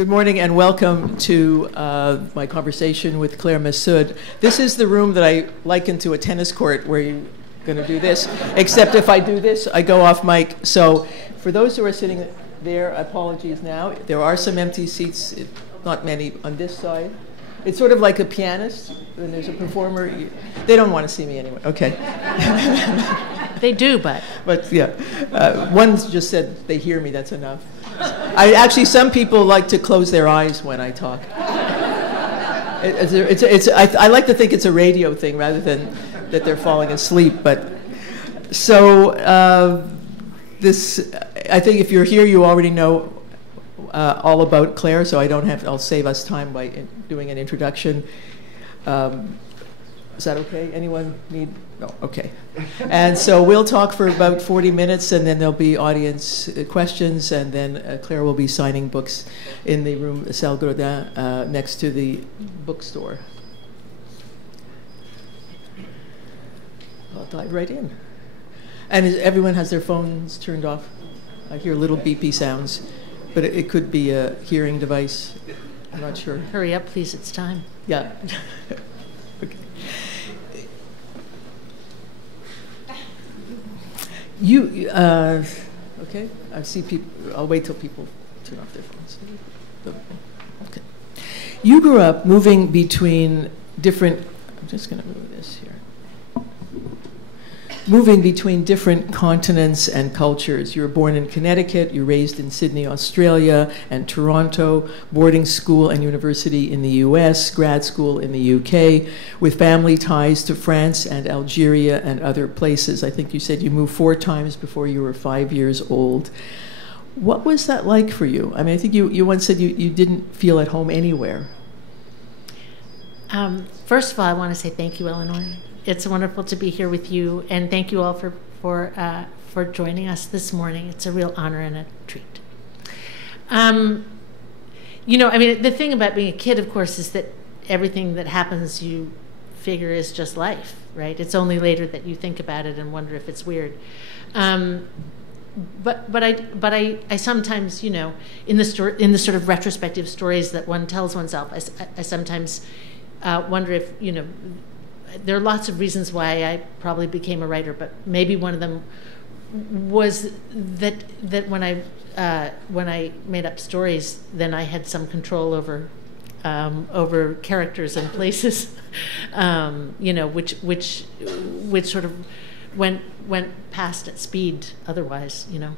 Good morning and welcome to my conversation with Claire Messud. This is the room that I liken to a tennis court where you're going to do this, except if I do this, I go off mic. So for those who are sitting there, apologies now. There are some empty seats, not many, on this side. It's sort of like a pianist, when there's a performer. They don't want to see me anyway. Okay. They do, but. But yeah, one just said they hear me, that's enough. Actually, some people like to close their eyes when I talk. I like to think it's a radio thing rather than that they're falling asleep. But so I think if you're here, you already know all about Claire. So I'll save us time by doing an introduction. Is that okay? Anyone need? No, okay. And so we'll talk for about 40 minutes, and then there'll be audience questions, and then Claire will be signing books in the room Salle Grodin next to the bookstore. I'll dive right in. And everyone has their phones turned off. I hear little beepy sounds, but it could be a hearing device. I'm not sure. Hurry up, please, it's time. Yeah. Okay. Okay, I see people. I'll wait till people turn off their phones. Okay. You grew up moving between different, I'm just going to move this here. Moving between different continents and cultures. You were born in Connecticut, you were raised in Sydney, Australia, and Toronto, boarding school and university in the US, grad school in the UK, with family ties to France and Algeria and other places. I think you said you moved 4 times before you were 5 years old. What was that like for you? I mean, I think you once said you didn't feel at home anywhere. First of all, I want to say thank you, Eleanor. It's wonderful to be here with you, and thank you all for joining us this morning. It's a real honor and a treat. You know, I mean, the thing about being a kid, of course, is that everything that happens you figure is just life, right? It's only later that you think about it and wonder if it's weird. But I sometimes, you know, in the sort of retrospective stories that one tells oneself, I sometimes wonder if, you know, there are lots of reasons why I probably became a writer, but maybe one of them was that when I made up stories, then I had some control over characters and places, you know, which sort of went past at speed otherwise, you know.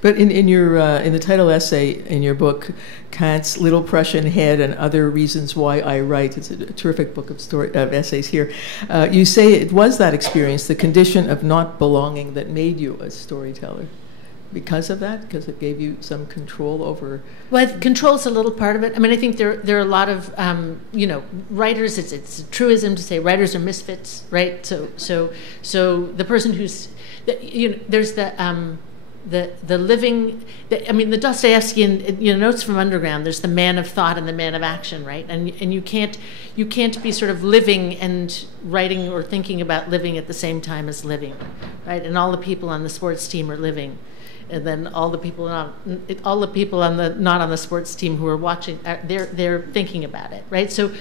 But in your in the title essay in your book, Kant's Little Prussian Head and Other Reasons Why I Write, it's a terrific book of essays here, you say it was that experience, the condition of not belonging, that made you a storyteller. Because of that? Because it gave you some control over... Well, control is a little part of it. I mean, I think there are a lot of, you know, writers, it's a truism to say writers are misfits, right? So the person who's... You know, there's the living, I mean, the Dostoevsky and, you know, Notes from Underground, there's the man of thought and the man of action, right? And you can't be sort of living and writing or thinking about living at the same time as living, right? And all the people on the sports team are living, and then all the people on the not on the sports team who are watching, they're thinking about it, right? So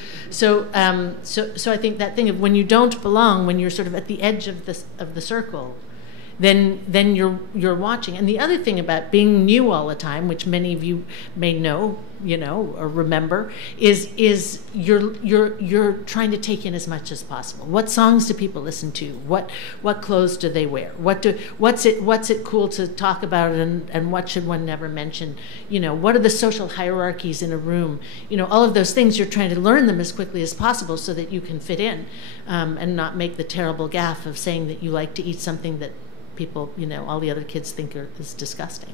I think that thing of when you don't belong, when you're sort of at the edge of the circle, then you're watching. And the other thing about being new all the time, which many of you may know, you know, or remember, is you're trying to take in as much as possible. What songs do people listen to? What clothes do they wear? What's it cool to talk about, and what should one never mention? You know, what are the social hierarchies in a room? You know, all of those things, you're trying to learn them as quickly as possible so that you can fit in, and not make the terrible gaffe of saying that you like to eat something that people, you know, all the other kids think is disgusting.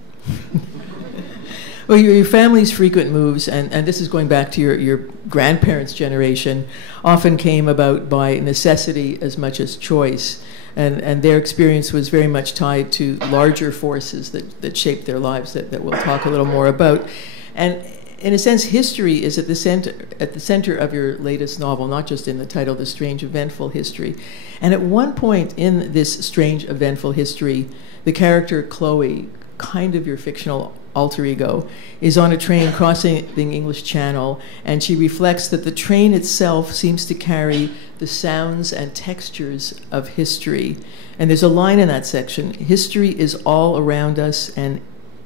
Well, your family's frequent moves, and this is going back to your grandparents' generation, often came about by necessity as much as choice. And their experience was very much tied to larger forces that shaped their lives that we'll talk a little more about. And in a sense, history is at the center of your latest novel, not just in the title, The Strange Eventful History. And at one point in this strange eventful history, the character Chloe, kind of your fictional alter ego, is on a train crossing the English Channel, and she reflects that the train itself seems to carry the sounds and textures of history. And there's a line in that section: history is all around us and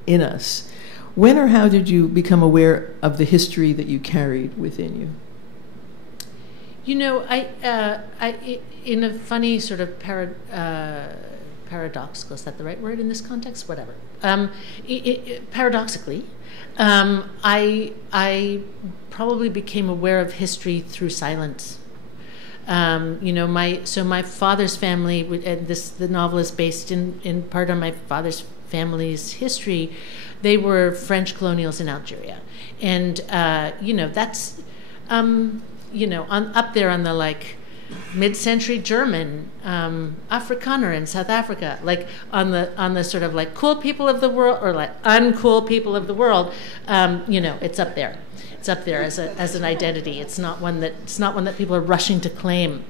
in us. When or how did you become aware of the history that you carried within you? You know, in a funny sort of paradoxical, is that the right word in this context? Whatever. Paradoxically, I probably became aware of history through silence. You know, my father's family, and the novel is based in part on my father's family's history. They were French colonials in Algeria, and you know, that's you know, up there on the like mid-century German, Afrikaner in South Africa, like on the sort of like cool people of the world or like uncool people of the world. You know, it's up there. It's up there as an identity. It's not one that people are rushing to claim.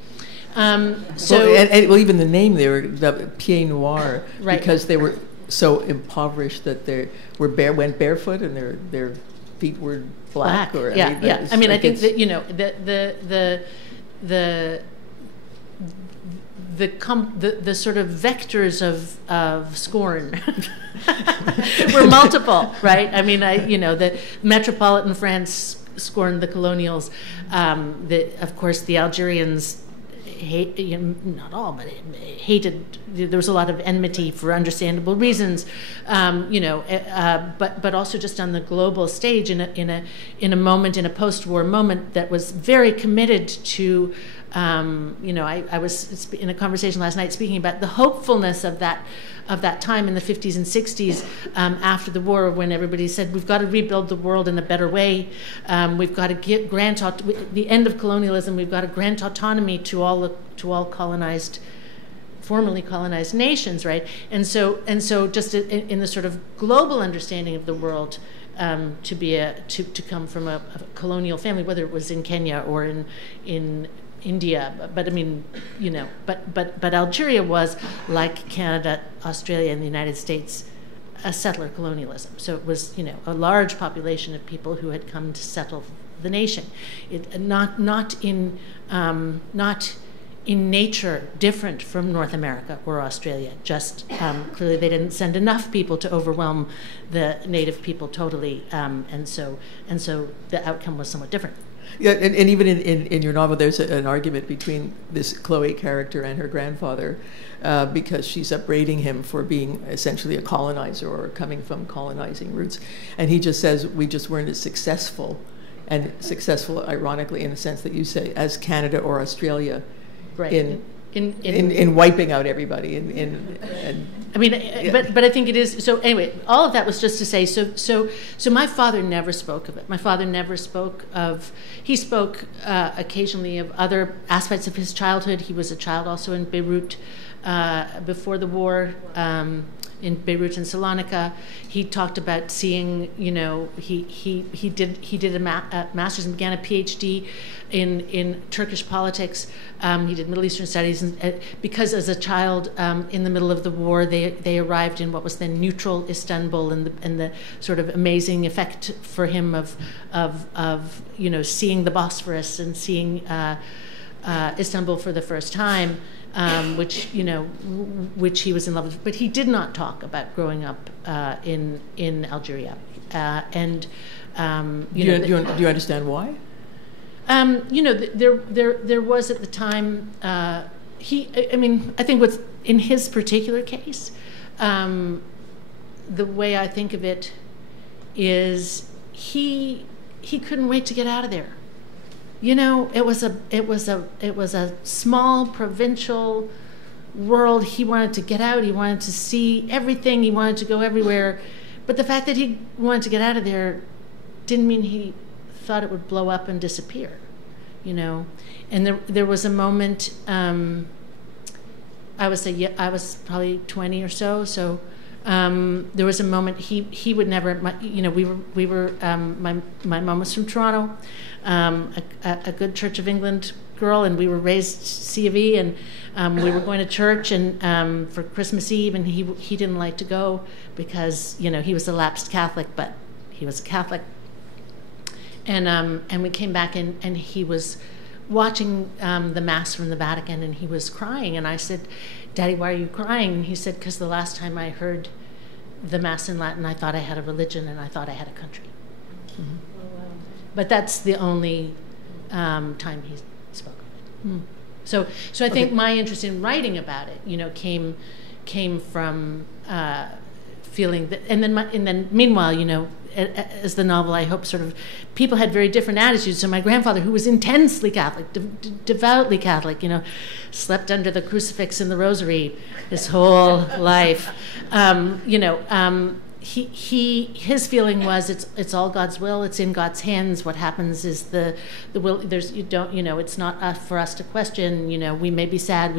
So well, even the name, they were the Pieds Noirs, right, because they were so impoverished that they went barefoot and their feet were black. Or yeah, I mean, yeah. I mean, I think that, you know, the sort of vectors of scorn were multiple, right? I mean, you know, the metropolitan France scorned the colonials. Of course, the Algerians not all, but hated. There was a lot of enmity for understandable reasons, you know. But also just on the global stage, in a moment, in a post-war moment that was very committed to. You know, I was in a conversation last night speaking about the hopefulness of that time in the 50s and 60s, after the war, when everybody said we've got to rebuild the world in a better way, we've got to grant the end of colonialism, we've got to grant autonomy to all formerly colonized nations, right? And so just in the sort of global understanding of the world, to come from a colonial family, whether it was in Kenya or in India, but I mean, you know, but Algeria was, like Canada, Australia, and the United States, a settler colonialism. So it was, you know, a large population of people who had come to settle the nation. Not in nature different from North America or Australia. Just clearly they didn't send enough people to overwhelm the native people totally, and so the outcome was somewhat different. Yeah, and even in your novel, there's an argument between this Chloe character and her grandfather, because she's upbraiding him for being essentially a colonizer or coming from colonizing roots. And he just says, we just weren't as successful, and successful, ironically, in the sense that you say, as Canada or Australia, right, in wiping out everybody. I mean, yeah. but I think it is. So anyway, all of that was just to say. So my father never spoke of it. My father never spoke of. He spoke occasionally of other aspects of his childhood. He was a child also in Beirut before the war. In Beirut and Salonika, he talked about seeing. You know, he did a master's and began a PhD in Turkish politics. He did Middle Eastern studies, and because as a child in the middle of the war, they arrived in what was then neutral Istanbul, and the sort of amazing effect for him of you know, seeing the Bosphorus and seeing Istanbul for the first time. Which, you know, which he was in love with, but he did not talk about growing up in Algeria, and you know. Do you understand why? You know, there was at the time. I mean, I think what's in his particular case, the way I think of it is he couldn't wait to get out of there. You know, it was a small provincial world. He wanted to get out. He wanted to see everything. He wanted to go everywhere. But the fact that he wanted to get out of there didn't mean he thought it would blow up and disappear. You know, and there was a moment. I was probably 20 or so. So there was a moment he would never, my mom was from Toronto, a good Church of England girl, and we were raised C of E, and we were going to church and for Christmas Eve, and he didn't like to go because he was a lapsed Catholic, but he was a Catholic, and we came back and he was watching the Mass from the Vatican, and he was crying, and I said, "Daddy, why are you crying?" And he said, "Because the last time I heard the Mass in Latin, I thought I had a religion and I thought I had a country." Mm-hmm. Oh, wow. But that's the only time he spoke of it. Mm. So I think my interest in writing about it, came from feeling that, and then meanwhile, as the novel, I hope, sort of, people had very different attitudes. So my grandfather, who was intensely Catholic, devoutly Catholic, slept under the crucifix and the rosary his whole life. His feeling was it's all God's will. It's in God's hands. What happens is the will. It's not for us to question. We may be sad.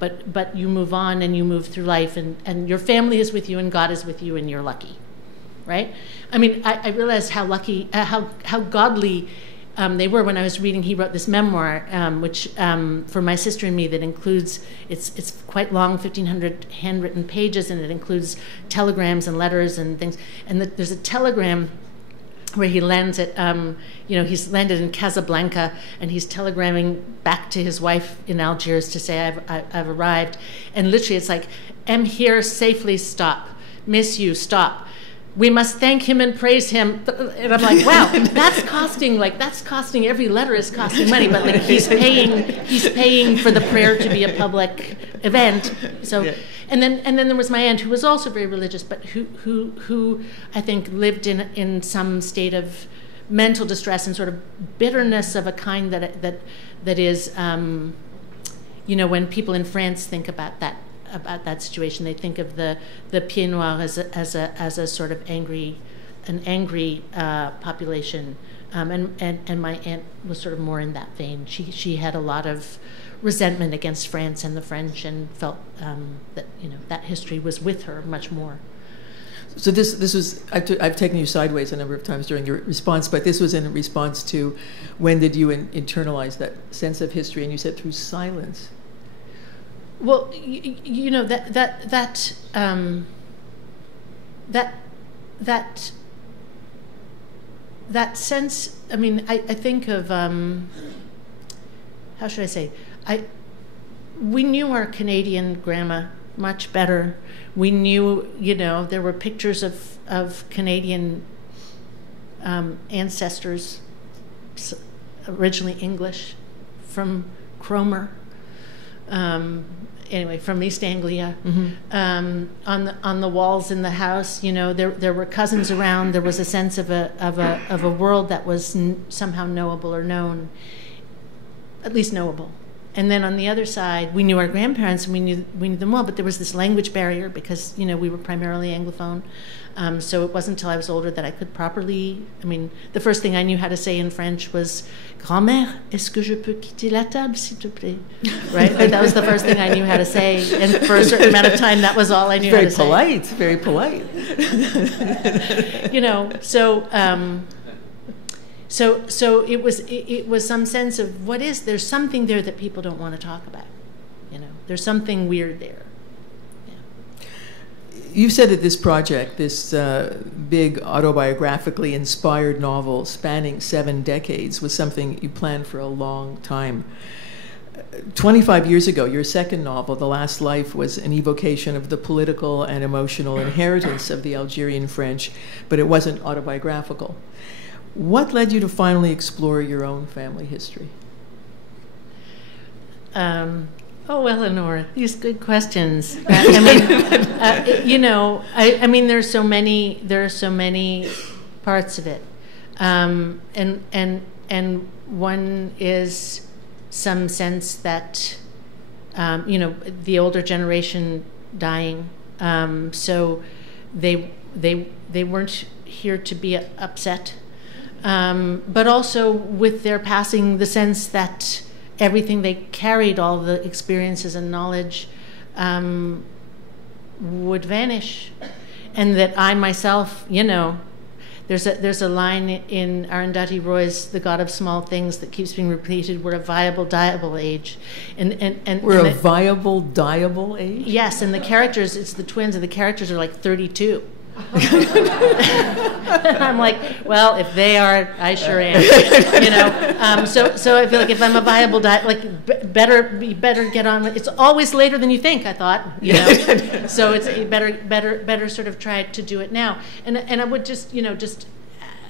But you move on and you move through life, and your family is with you, and God is with you, and you're lucky. Right? I mean, I realized how lucky, how godly they were when I was reading. He wrote this memoir, which for my sister and me, that includes, it's quite long, 1,500 handwritten pages, and it includes telegrams and letters and things. And there's a telegram where he lands at, he's landed in Casablanca, and he's telegramming back to his wife in Algiers to say, I've arrived. And literally it's like, am here safely, stop. Miss you, stop. We must thank him and praise him. And I'm like, wow, that's costing every letter is costing money, but he's paying for the prayer to be a public event. So, yeah. and then there was my aunt, who was also very religious, but who I think lived in some state of mental distress and sort of bitterness of a kind that is, when people in France think about that situation, they think of the Pieds Noirs as a sort of angry population, and my aunt was sort of more in that vein. She had a lot of resentment against France and the French, and felt that that history was with her much more. So this was, I've taken you sideways a number of times during your response, but this was in response to, when did you internalize that sense of history? And you said through silence. Well, that sense. I mean, I think of how should I say? We knew our Canadian grandma much better. We knew, there were pictures of Canadian ancestors, originally English, from Cromer. From East Anglia, mm-hmm. On the walls in the house, there were cousins around. There was a sense of a world that was somehow knowable or known, at least knowable. And then on the other side, we knew our grandparents, and we knew them well, but there was this language barrier because we were primarily Anglophone. So it wasn't until I was older that I could properly. I mean, the first thing I knew how to say in French was, "Grand-mère, est-ce que je peux quitter la table, s'il te plaît?" Right? Like, that was the first thing I knew how to say, and for a certain amount of time, that was all I knew how to say. Very polite. So it was some sense of there's something there that people don't want to talk about. There's something weird there. You said that this project, this big autobiographically inspired novel spanning 7 decades, was something you planned for a long time. 25 years ago, your second novel, The Last Life, was an evocation of the political and emotional inheritance of the Algerian French, but it wasn't autobiographical. What led you to finally explore your own family history? Eleanor, these good questions. I mean, there are so many parts of it, and one is some sense that the older generation dying, so they weren't here to be upset, but also with their passing, the sense that everything they carried, all the experiences and knowledge, would vanish. that I myself, there's a line in Arundhati Roy's The God of Small Things that keeps being repeated: we're a viable, diable age. And we're a viable, diable age? Yes, and the characters, it's the twins, and the characters are like 32. And I'm like, well, if they are, I sure am. So I feel like if I'm a viable better get on with. It's always later than you think, I thought. So it's better sort of try to do it now. And I would just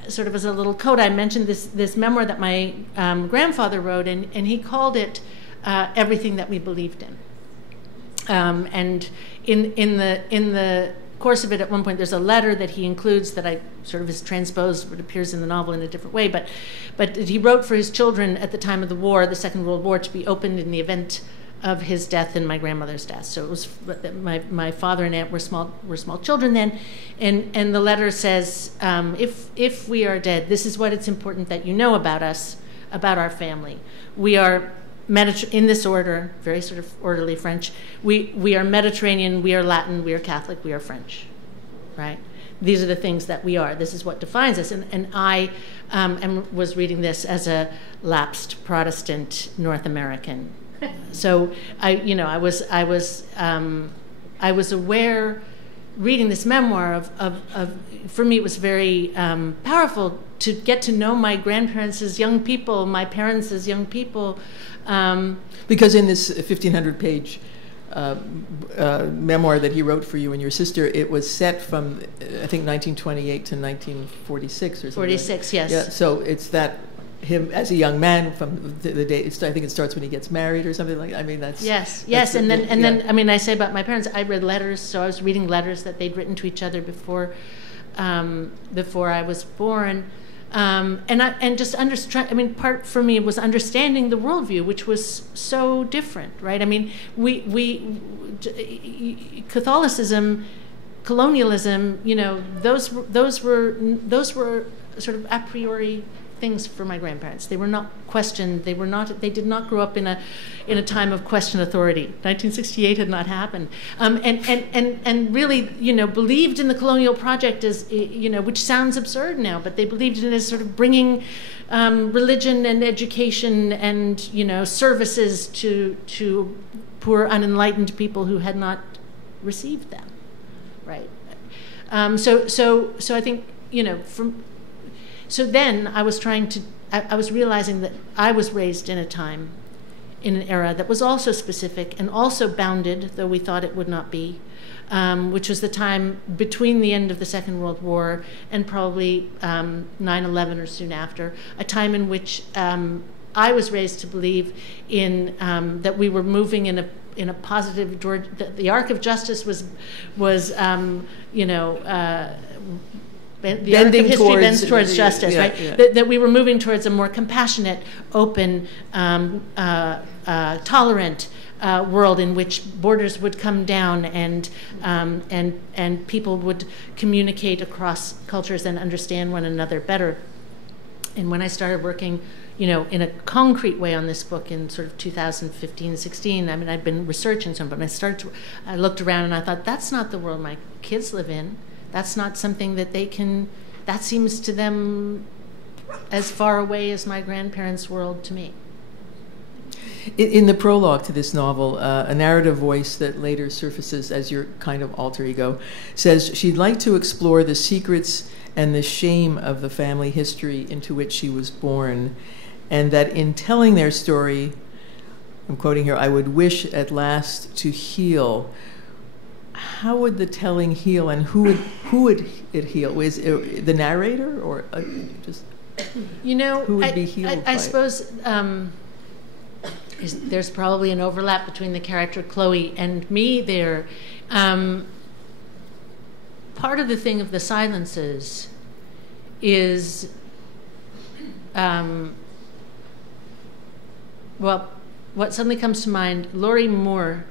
sort of as a little coda, I mentioned this memoir that my grandfather wrote, and he called it Everything That We Believed In. And in the course of it, at one point, there's a letter that he includes that I sort of is transposed, but appears in the novel in a different way. But he wrote for his children at the time of the war, the Second World War, to be opened in the event of his death and my grandmother's death. So it was my father and aunt were small children then, and the letter says, if we are dead, this is what it's important that you know about us, about our family. We are in this order, very sort of orderly French. We are Mediterranean, we are Latin, we are Catholic, we are French, right? These are the things that we are. This is what defines us. And I was reading this as a lapsed Protestant North American. So I was aware, reading this memoir of for me it was very powerful to get to know my grandparents as young people, my parents as young people. Because in this 1,500-page memoir that he wrote for you and your sister, it was set from, I think, 1928 to 1946 or something. 46, yes. Yeah, so it's that him as a young man from the day. I think it starts when he gets married or something like that. I mean, that's yes. Then I mean, I say about my parents, I read letters, so I was reading letters that they'd written to each other before I was born. Part for me was understanding the worldview, which was so different, right? I mean, Catholicism, colonialism, those were sort of a priori things for my grandparents. They were not questioned. They did not grow up in a time of questioned authority. 1968 had not happened, and really, believed in the colonial project as, which sounds absurd now, but they believed in it as sort of bringing religion and education and services to poor unenlightened people who had not received them, right? So I think So then I was realizing that I was raised in a time, in an era that was also specific and also bounded, though we thought it would not be, which was the time between the end of the Second World War and probably 9/11 or soon after, a time in which I was raised to believe in that we were moving in a positive, the arc of justice was the arc of history bends towards justice, right? Yeah. That we were moving towards a more compassionate, open, tolerant world in which borders would come down and people would communicate across cultures and understand one another better. And when I started working, in a concrete way on this book in sort of 2015, 16, I mean, I'd been researching some, but I looked around and I thought, that's not the world my kids live in. That's not something that that seems to them as far away as my grandparents' world to me. In the prologue to this novel, a narrative voice that later surfaces as your kind of alter ego says she'd like to explore the secrets and the shame of the family history into which she was born, and that in telling their story, I'm quoting here, I would wish at last to heal. How would the telling heal, and who would it heal? Is it the narrator, or just who would be healed? I suppose there's probably an overlap between the character Chloe and me there. Part of the thing of the silences is, what suddenly comes to mind, Laurie Moore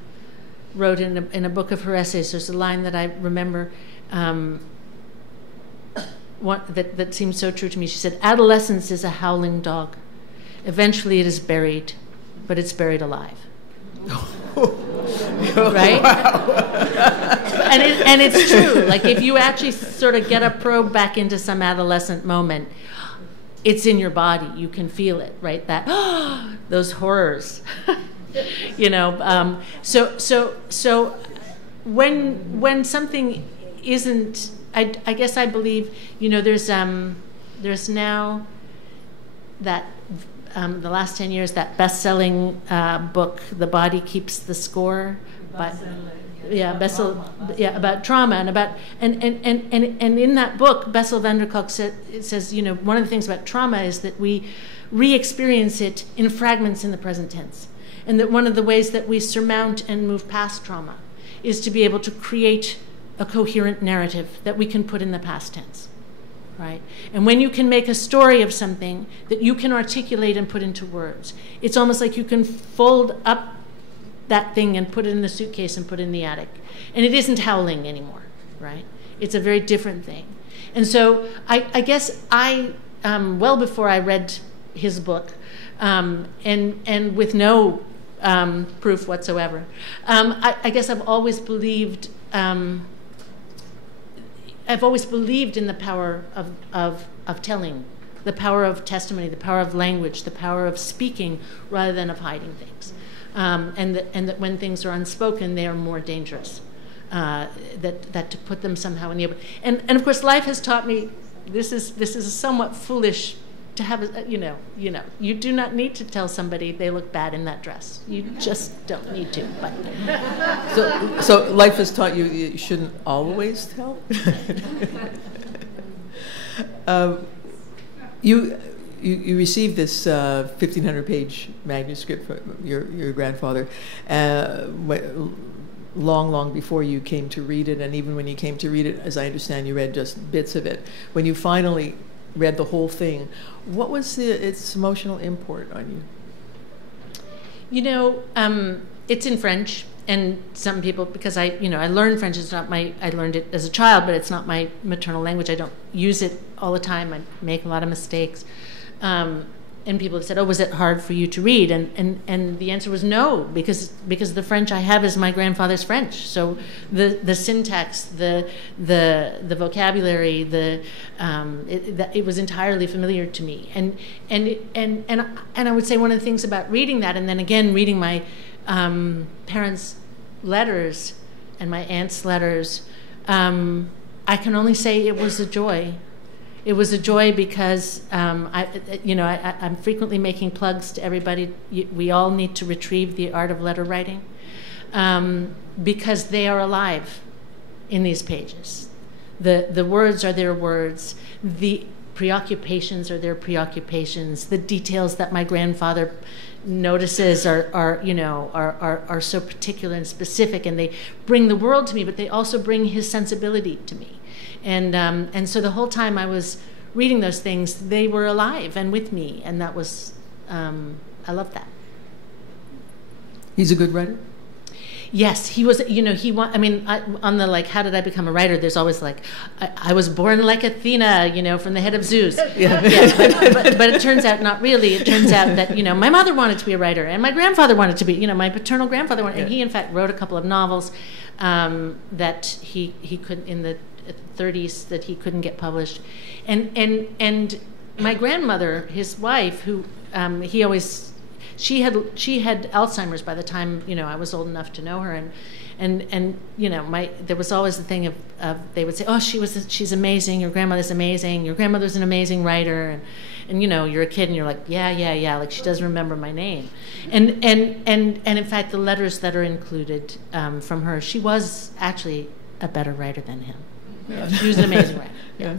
wrote in a book of her essays, there's a line that I remember that seems so true to me. She said, adolescence is a howling dog. Eventually it is buried, but it's buried alive. Right? and it's true. Like if you actually sort of get a probe back into some adolescent moment, it's in your body. You can feel it, right? That those horrors, you know. So when something isn't, I guess I believe, you know, there's now that the last 10 years, that best-selling book, The Body Keeps the Score, about trauma and in that book, Bessel van der Kolk says, you know, one of the things about trauma is that we re-experience it in fragments in the present tense, and that one of the ways that we surmount and move past trauma is to be able to create a coherent narrative that we can put in the past tense, right? And when you can make a story of something that you can articulate and put into words, it's almost like you can fold up that thing and put it in the suitcase and put it in the attic. And it isn't howling anymore, right? It's a very different thing. And so I guess well before I read his book, and with no proof whatsoever, I guess I've always believed in the power of telling, the power of testimony, the power of language, the power of speaking rather than of hiding things. And that when things are unspoken, they are more dangerous. That to put them somehow in the open. And of course, life has taught me this is somewhat foolish to have you do not need to tell somebody they look bad in that dress. You just don't need to. But so life has taught you shouldn't always tell. You received this 1,500-page manuscript from your grandfather long before you came to read it, and even when you came to read it, as I understand, you read just bits of it. When you finally read the whole thing, what was its emotional import on you? You know, it's in French, and some people, because I learned French. It's not I learned it as a child, but it's not my maternal language. I don't use it all the time. I make a lot of mistakes. And people have said, "Oh, was it hard for you to read?" And the answer was no, because the French I have is my grandfather's French. So the syntax, the vocabulary, it was entirely familiar to me. And I would say one of the things about reading that, and then again reading my parents' letters and my aunt's letters, I can only say it was a joy. It was a joy because I'm frequently making plugs to everybody. We all need to retrieve the art of letter writing because they are alive in these pages. The words are their words. The preoccupations are their preoccupations. The details that my grandfather notices are so particular and specific, and they bring the world to me, but they also bring his sensibility to me. And so the whole time I was reading those things, they were alive and with me, and that was, I love that. He's a good writer? Yes, he was, on the, how did I become a writer, there's always I was born like Athena, from the head of Zeus. Yeah. But it turns out not really. It turns out that, my mother wanted to be a writer, and my grandfather wanted to be, my paternal grandfather wanted, and he, in fact, wrote a couple of novels that he couldn't, in the 30s, that he couldn't get published. And my grandmother, his wife, who she had Alzheimer's by the time I was old enough to know her, and there was always the thing of they would say, oh, she's amazing, your grandmother's amazing, your grandmother's an amazing writer, and you're a kid and you're like, yeah, like she doesn't remember my name, and in fact the letters that are included from her, she was actually a better writer than him. Yeah. She was an amazing writer. Yeah.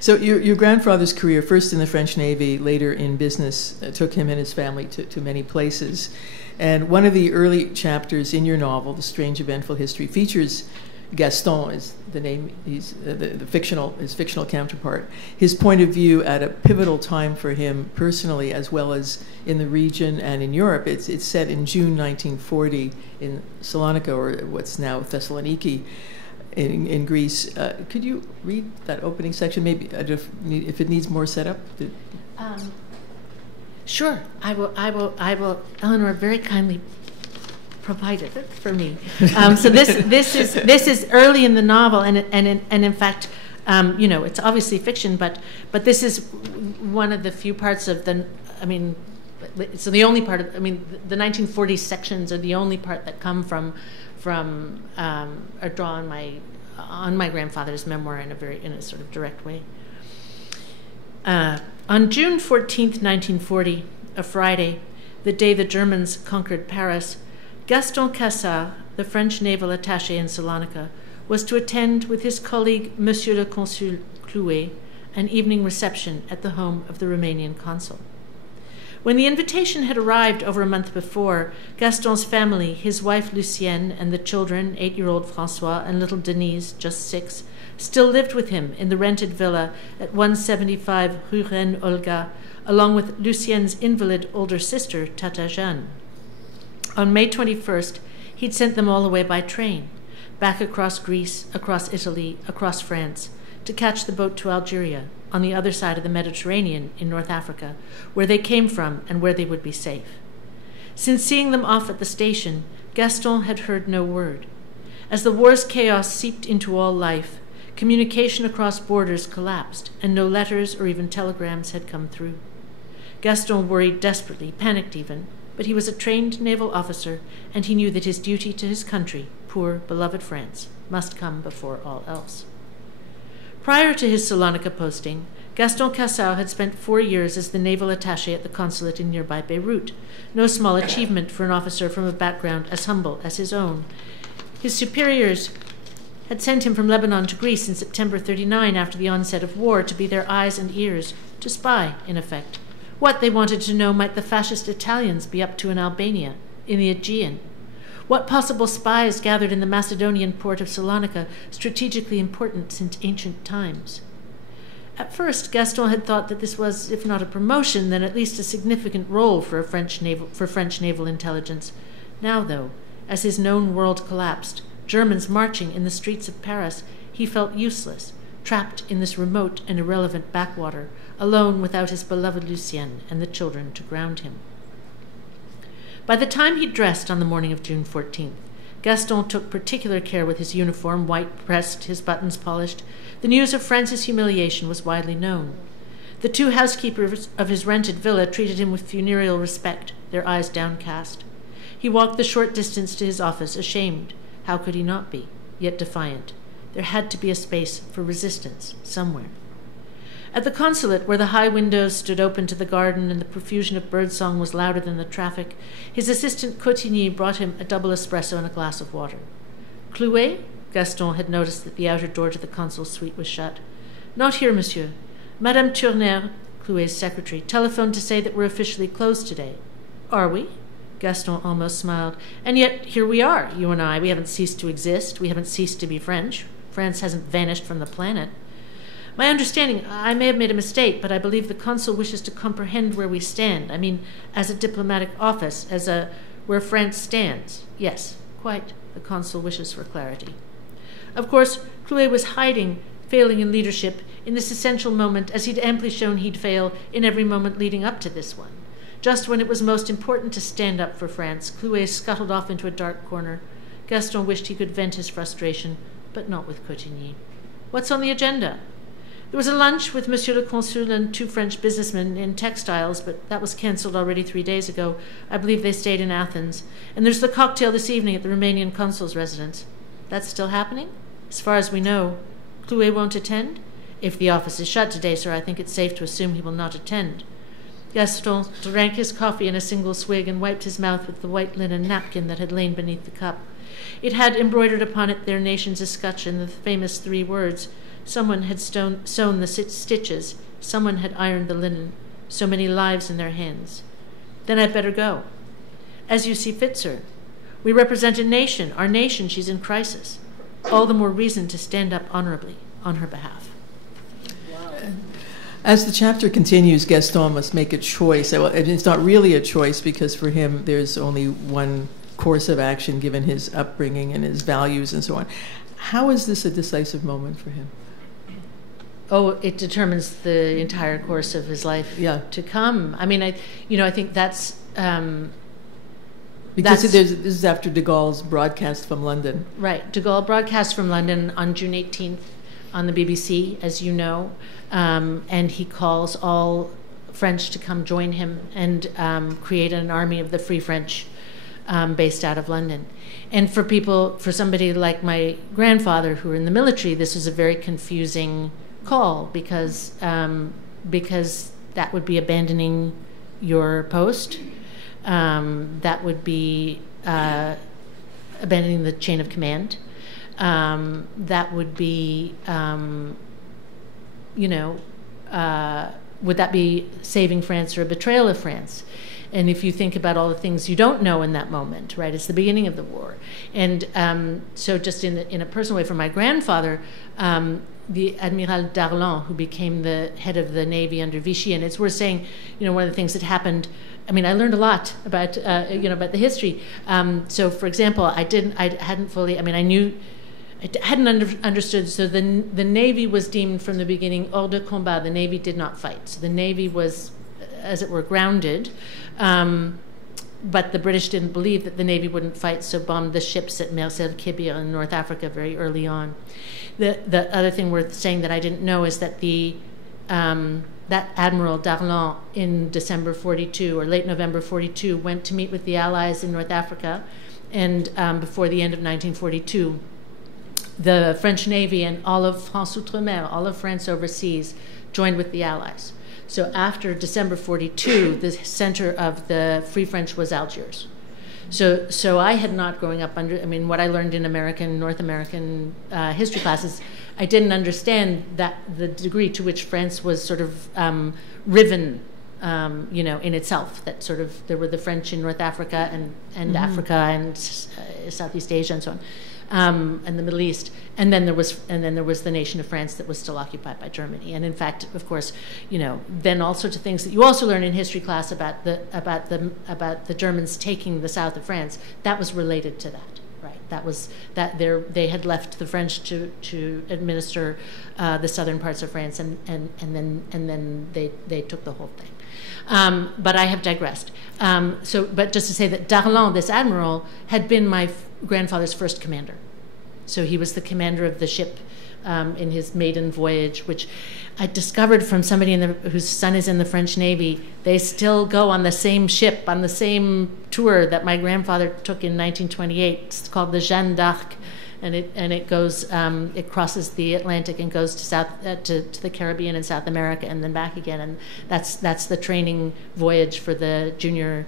So your grandfather's career, first in the French Navy, later in business, took him and his family to many places. And one of the early chapters in your novel, The Strange Eventful History, features Gaston, is the name, he's his fictional counterpart. His point of view at a pivotal time for him personally, as well as in the region and in Europe. It's set in June 1940 in Salonika, or what's now Thessaloniki, in Greece. Could you read that opening section? Maybe if it needs more setup. Sure, I will. Eleanor very kindly provided it for me. So this is early in the novel, and in fact, it's obviously fiction, but this is one of the few parts of the. I mean, so the only part of. I mean, the 1940s sections are the only part that come from or draw on my grandfather's memoir in a sort of direct way. On June 14th, 1940, a Friday, the day the Germans conquered Paris, Gaston Cassat, the French naval attaché in Salonika, was to attend with his colleague Monsieur le Consul Clouet an evening reception at the home of the Romanian consul. When the invitation had arrived over a month before, Gaston's family, his wife Lucienne and the children, 8-year-old François and little Denise, just 6, still lived with him in the rented villa at 175 Rue Reine Olga, along with Lucienne's invalid older sister, Tata Jeanne. On May 21st, he'd sent them all away by train, back across Greece, across Italy, across France, to catch the boat to Algeria, on the other side of the Mediterranean in North Africa, where they came from and where they would be safe. Since seeing them off at the station, Gaston had heard no word. As the war's chaos seeped into all life, communication across borders collapsed, and no letters or even telegrams had come through. Gaston worried desperately, panicked even, but he was a trained naval officer, and he knew that his duty to his country, poor, beloved France, must come before all else. Prior to his Salonika posting, Gaston Cassat had spent 4 years as the naval attaché at the consulate in nearby Beirut, no small achievement for an officer from a background as humble as his own. His superiors had sent him from Lebanon to Greece in September 1939 after the onset of war to be their eyes and ears, to spy, in effect. What, they wanted to know, might the fascist Italians be up to in Albania, in the Aegean? What possible spies gathered in the Macedonian port of Salonika, strategically important since ancient times? At first, Gaston had thought that this was, if not a promotion, then at least a significant role for French naval intelligence. Now, though, as his known world collapsed, Germans marching in the streets of Paris, he felt useless, trapped in this remote and irrelevant backwater, alone without his beloved Lucienne and the children to ground him. By the time he dressed on the morning of June 14th, Gaston took particular care with his uniform, white-pressed, his buttons polished. The news of France's humiliation was widely known. The 2 housekeepers of his rented villa treated him with funereal respect, their eyes downcast. He walked the short distance to his office, ashamed. How could he not be, yet defiant? There had to be a space for resistance somewhere. At the consulate, where the high windows stood open to the garden and the profusion of birdsong was louder than the traffic, his assistant Cotigny brought him a double espresso and a glass of water. Clouet? Gaston had noticed that the outer door to the consul's suite was shut. Not here, monsieur. Madame Tournaire, Clouet's secretary, telephoned to say that we're officially closed today. Are we? Gaston almost smiled. And yet, here we are, you and I. We haven't ceased to exist. We haven't ceased to be French. France hasn't vanished from the planet. My understanding, I may have made a mistake, but I believe the consul wishes to comprehend where we stand. I mean, as a diplomatic office, where France stands. Yes, quite. The consul wishes for clarity. Of course, Clouet was failing in leadership in this essential moment, as he'd amply shown he'd fail in every moment leading up to this one. Just when it was most important to stand up for France, Clouet scuttled off into a dark corner. Gaston wished he could vent his frustration, but not with Cotigny. What's on the agenda? There was a lunch with Monsieur le Consul and 2 French businessmen in textiles, but that was cancelled already 3 days ago. I believe they stayed in Athens. And there's the cocktail this evening at the Romanian consul's residence. That's still happening? As far as we know. Clouet won't attend? If the office is shut today, sir, I think it's safe to assume he will not attend. Gaston drank his coffee in a single swig and wiped his mouth with the white linen napkin that had lain beneath the cup. It had embroidered upon it their nation's escutcheon, the famous 3 words. Someone had sewn the stitches. Someone had ironed the linen. So many lives in their hands. Then I'd better go. As you see fit, sir. We represent a nation. Our nation, she's in crisis. All the more reason to stand up honorably on her behalf. As the chapter continues, Gaston must make a choice. Well, it's not really a choice because for him there's only one course of action given his upbringing and his values and so on. How is this a decisive moment for him? Oh, it determines the entire course of his life to come. I mean, I think that's Because this is after de Gaulle's broadcast from London. Right. De Gaulle broadcast from London on June 18th on the BBC, as you know, and he calls all French to come join him and create an army of the Free French based out of London. And for somebody like my grandfather who were in the military, this was a very confusing call because that would be abandoning your post. That would be abandoning the chain of command. That would be, would that be saving France or a betrayal of France? And if you think about all the things you don't know in that moment, right? It's the beginning of the war. And so just in a personal way, for my grandfather, the Admiral Darlan, who became the head of the Navy under Vichy, and it's worth saying, one of the things that happened, I mean, I learned a lot about, about the history. So, for example, I hadn't understood. So the Navy was deemed from the beginning hors de combat. The Navy did not fight. So the Navy was, as it were, grounded. But the British didn't believe that the Navy wouldn't fight, so bombed the ships at Messud in North Africa very early on. The other thing worth saying that I didn't know is that that Admiral Darlan in December 42 or late November 42 went to meet with the Allies in North Africa, and before the end of 1942, the French Navy and all of France Outre-mer, all of France overseas, joined with the Allies. So after December 42, the center of the Free French was Algiers. So I had not growing up what I learned in North American history classes, I didn't understand that the degree to which France was sort of riven, in itself. That sort of there were the French in North Africa and Africa and Southeast Asia and so on. And the Middle East, and then there was the nation of France that was still occupied by Germany. And in fact, of course, then all sorts of things that you also learn in history class about the Germans taking the south of France. That was related to that, right? They had left the French to administer the southern parts of France, and then they took the whole thing. But I have digressed. But just to say that Darlan, this admiral, had been my grandfather's first commander. So he was the commander of the ship in his maiden voyage, which I discovered from somebody whose son is in the French Navy. They still go on the same ship, on the same tour that my grandfather took in 1928. It's called the Jeanne d'Arc, and it goes, it crosses the Atlantic and goes to the Caribbean and South America and then back again. And that's the training voyage for the junior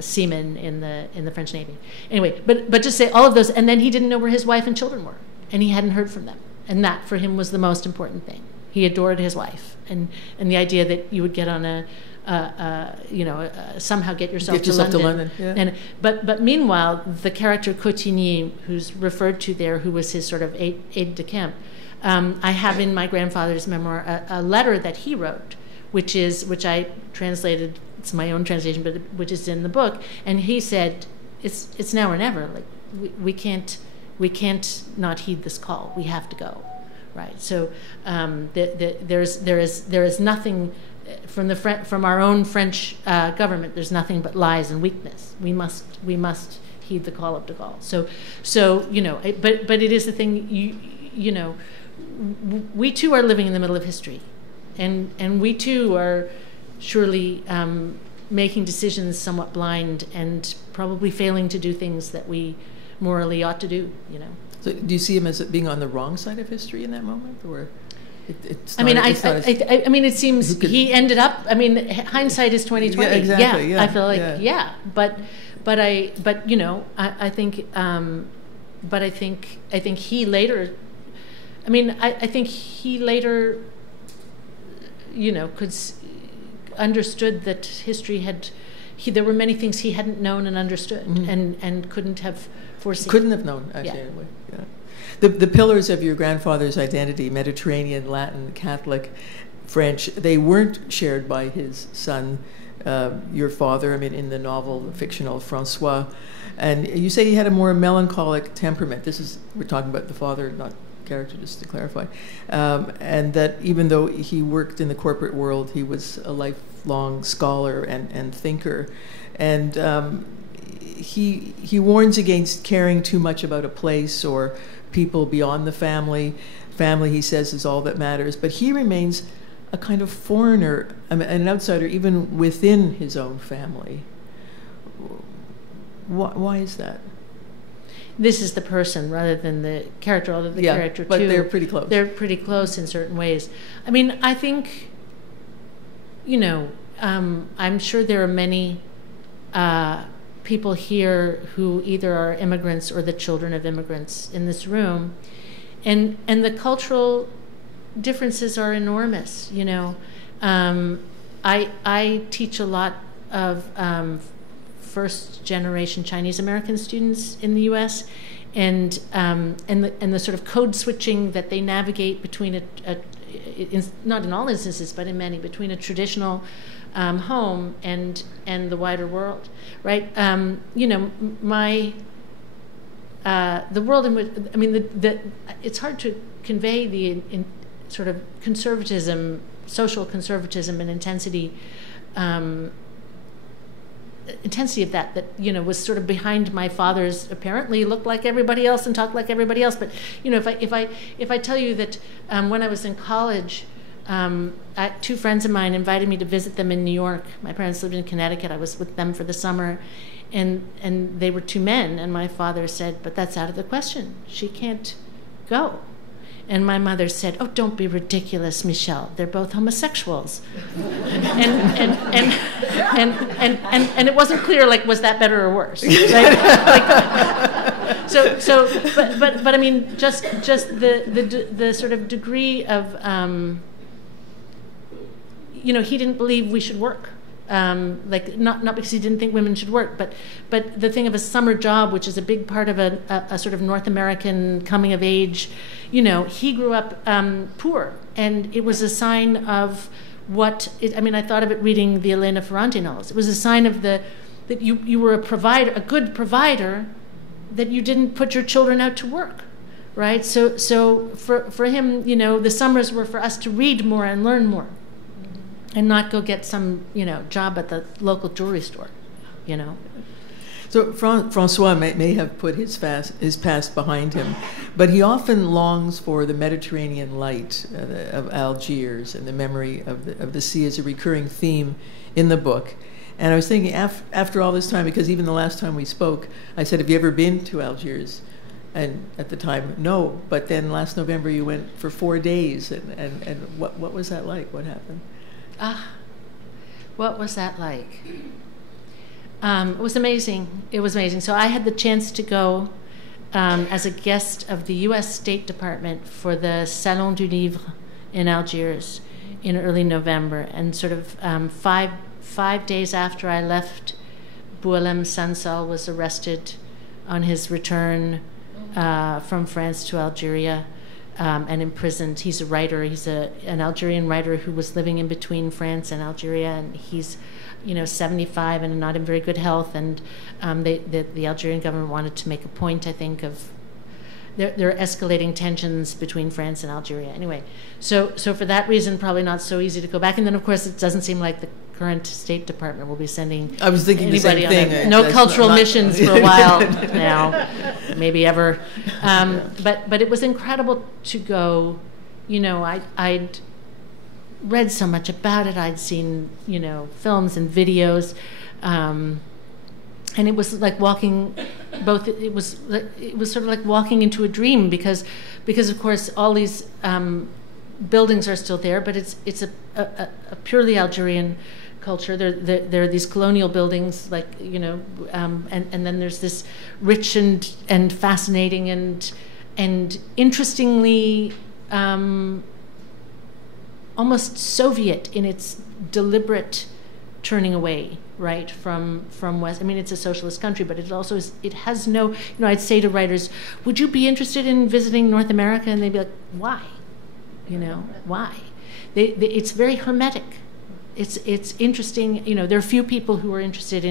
seamen in the French Navy. Anyway, but just say all of those, and then he didn't know where his wife and children were, and he hadn't heard from them, and that for him was the most important thing. He adored his wife, and the idea that you would get on somehow get yourself to London. Yeah. But meanwhile, the character Cotigny, who's referred to there, who was his sort of aide de camp, I have in my grandfather's memoir a letter that he wrote, which I translated. It's my own translation, but which is in the book. And he said, "It's now or never. Like we can't not heed this call. We have to go." Right. So there is nothing from our own French government. There's nothing but lies and weakness. We must heed the call of de Gaulle. So but it is the thing. We too are living in the middle of history, and we too are surely making decisions somewhat blind and probably failing to do things that we morally ought to do. So do you see him as being on the wrong side of history in that moment, or? It seems he ended up. I mean, hindsight is 20/20. Yeah, exactly. Yeah, I feel like I think he later. I think he later, understood that history there were many things he hadn't known and understood, and couldn't have foreseen. Couldn't have known, actually. Anyway. Yeah. The pillars of your grandfather's identity, Mediterranean, Latin, Catholic, French, they weren't shared by his son, your father, in the novel, the fictional Francois. And you say he had a more melancholic temperament. We're talking about the father, not character, just to clarify. And that even though he worked in the corporate world, he was a lifelong scholar and thinker. And he warns against caring too much about a place or people beyond the family. Family, he says, is all that matters. But he remains a kind of foreigner, an outsider, even within his own family. Why is that? This is the person rather than the character, although the character too. But they're pretty close. They're pretty close in certain ways. I mean, I think, I'm sure there are many people here who either are immigrants or the children of immigrants in this room, and the cultural differences are enormous. I teach a lot of first generation Chinese American students in the U.S. and the sort of code switching that they navigate between not in all instances, but in many, between a traditional home and the wider world, right? The world in which, I mean, it's hard to convey the sort of conservatism, social conservatism and intensity of that was sort of behind my father's, apparently looked like everybody else and talked like everybody else. But if I tell you that when I was in college, two friends of mine invited me to visit them in New York. My parents lived in Connecticut. I was with them for the summer, and they were two men. And my father said, "But that's out of the question. She can't go." And my mother said, "Oh, don't be ridiculous, Michelle. They're both homosexuals." and it wasn't clear, like, was that better or worse? Right? But I mean, just the sort of degree of, he didn't believe we should work. Not because he didn't think women should work, but the thing of a summer job, which is a big part of a sort of North American coming of age, he grew up poor, and it was a sign of I thought of it reading the Elena Ferrante novels. It was a sign of that you were a good provider, that you didn't put your children out to work, right? So for him, the summers were for us to read more and learn more, and not go get some, job at the local jewelry store, So Francois may have put his past behind him, but he often longs for the Mediterranean light of Algiers, and the memory of the sea as a recurring theme in the book. And I was thinking, after all this time, because even the last time we spoke, I said, "Have you ever been to Algiers?" And at the time, no. But then last November you went for 4 days, and what was that like? What happened? What was that like? It was amazing. It was amazing. So I had the chance to go as a guest of the U.S. State Department for the Salon du Livre in Algiers in early November, and sort of 5 days after I left, Boualem Sansal was arrested on his return from France to Algeria. And imprisoned. He's a writer. He's an Algerian writer who was living in between France and Algeria, and he's, 75 and not in very good health. And the Algerian government wanted to make a point, I think, of there are escalating tensions between France and Algeria. Anyway, so for that reason, probably not so easy to go back. And then, of course, it doesn't seem like the current State Department will be sending I was thinking anybody the same thing. No cultural missions for a while now, maybe ever. But it was incredible to go. I'd read so much about it. I'd seen films and videos, and it was like walking. It was sort of like walking into a dream, because of course all these buildings are still there, but it's a purely Algerian culture. There are these colonial buildings, like and then there's this rich and fascinating and interestingly almost Soviet in its deliberate turning away, right, from West. I mean, it's a socialist country, but it has no. I'd say to writers, "Would you be interested in visiting North America?" And they'd be like, "Why? Why?" It's very hermetic. It's interesting. There are few people who are interested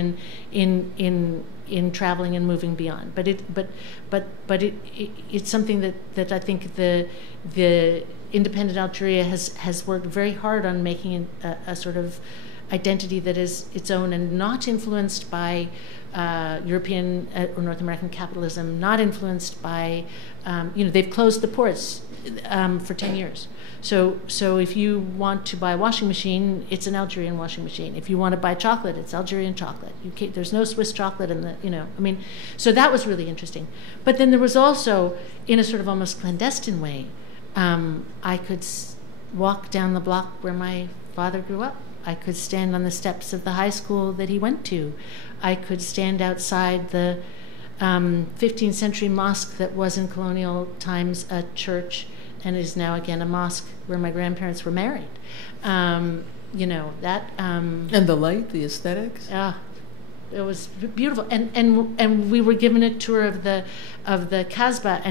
in traveling and moving beyond. But it's something that I think the independent Algeria has worked very hard on making a sort of identity that is its own and not influenced by European or North American capitalism, not influenced by, they've closed the ports for 10 years. So if you want to buy a washing machine, it's an Algerian washing machine. If you want to buy chocolate, it's Algerian chocolate. There's no Swiss chocolate in the, so that was really interesting. But then there was also, in a sort of almost clandestine way, I could walk down the block where my father grew up. I could stand on the steps of the high school that he went to. I could stand outside the 15th century mosque that was in colonial times a church and is now again a mosque where my grandparents were married. And the light, the aesthetics. It was beautiful, and we were given a tour of the Kasbah,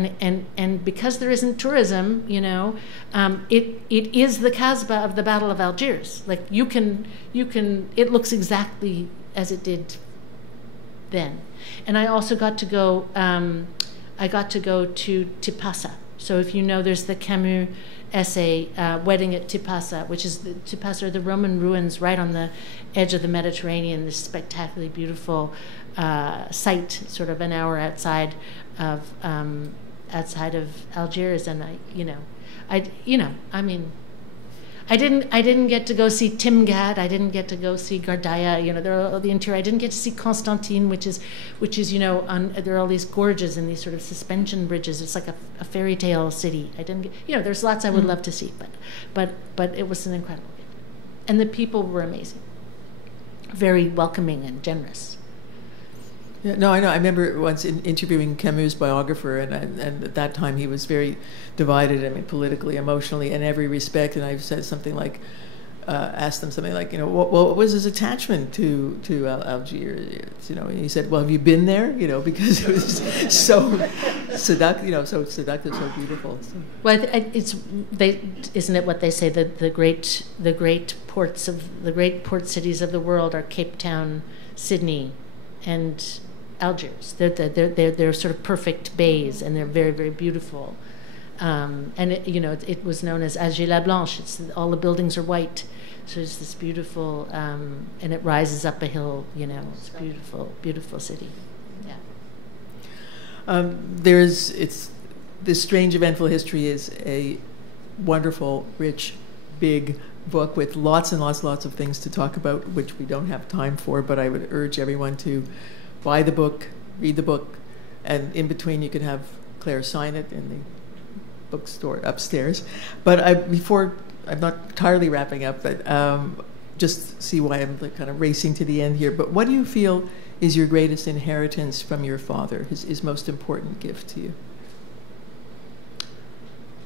and because there isn't tourism, it is the Kasbah of the Battle of Algiers. Like you can, it looks exactly as it did then. And I also got to go. I got to go to Tipasa. So if you know, there's the Camus essay, Wedding at Tipasa, which is Tipasa are the Roman ruins right on the edge of the Mediterranean, this spectacularly beautiful site, sort of an hour outside of Algiers. And I didn't get to go see Timgad. I didn't get to go see Gardaya. There are all the interior. I didn't get to see Constantine, which is there are all these gorges and these sort of suspension bridges. It's like a fairy tale city. I didn't get, there's lots I would love to see, but it was an incredible gift, and the people were amazing, very welcoming and generous. Yeah, no, I know. I remember once interviewing Camus' biographer, and at that time he was very divided, politically, emotionally, in every respect. And I said something like, asked them something like, what was his attachment to Algiers? And he said, well, have you been there? Because it was so seductive, so beautiful. So. Well, isn't it what they say that the great port cities of the world are Cape Town, Sydney, and Algiers. They're sort of perfect bays, and they're very, very beautiful. And it was known as Alger la Blanche. All the buildings are white, so it's this beautiful, and it rises up a hill. It's a beautiful, beautiful city. Yeah. This Strange Eventful History is a wonderful, rich, big book with lots and lots of things to talk about, which we don't have time for, but I would urge everyone to buy the book, read the book, and in between you can have Claire sign it in the bookstore upstairs. But I'm not entirely wrapping up, but just see why I'm kind of racing to the end here. But what do you feel is your greatest inheritance from your father, his most important gift to you?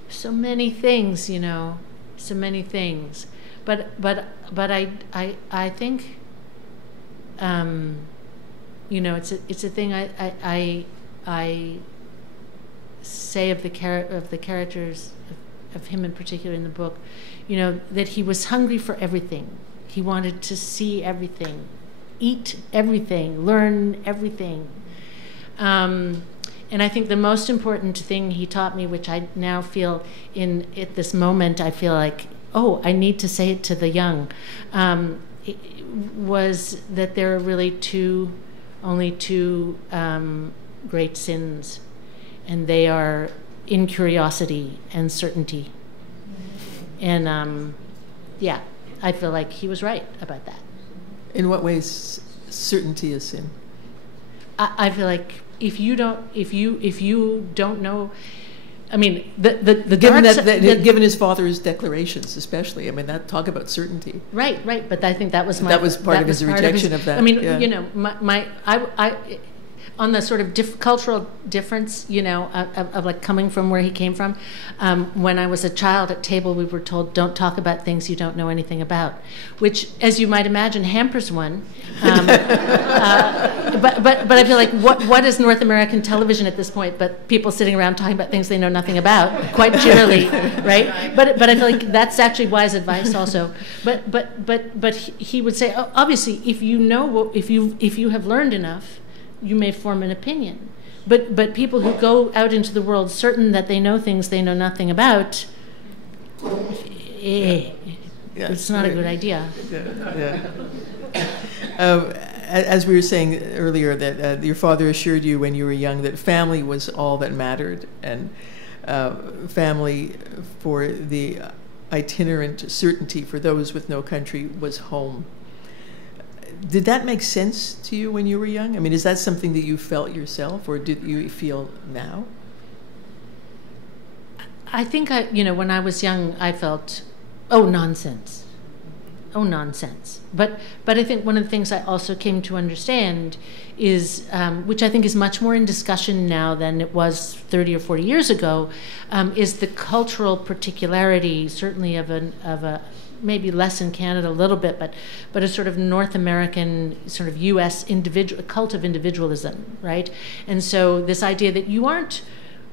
So many things, so many things, but I think it's a thing I say of the characters of him in particular in the book, that he was hungry for everything. He wanted to see everything, eat everything, learn everything. And I think the most important thing he taught me, which I now feel at this moment, I feel like, I need to say it to the young, was that there are really only two great sins, and they are incuriosity and certainty. And I feel like he was right about that. In what ways certainty is sin? I feel like if you don't know, given his father's declarations, especially, that talk about certainty. Right. But I think that was part of his rejection of that. On the sort of cultural difference, of like coming from where he came from. When I was a child at table, we were told, don't talk about things you don't know anything about, which, as you might imagine, hampers one. But I feel like what is North American television at this point but people sitting around talking about things they know nothing about, quite cheerily, right? But I feel like that's actually wise advice also. But he would say, obviously, if you have learned enough, you may form an opinion. But people who go out into the world certain that they know things they know nothing about, Yeah. It's not a good idea. As we were saying earlier, that your father assured you when you were young that family was all that mattered, and family for the itinerant certainty for those with no country was home. Did that make sense to you when you were young? I mean, is that something that you felt yourself, or did you feel now? I think when I was young, I felt, oh, nonsense. Oh, nonsense. But I think one of the things I also came to understand is, which I think is much more in discussion now than it was 30 or 40 years ago, is the cultural particularity, certainly of a maybe less in Canada a little bit, but a sort of North American, sort of U.S. cult of individualism, right? And so this idea that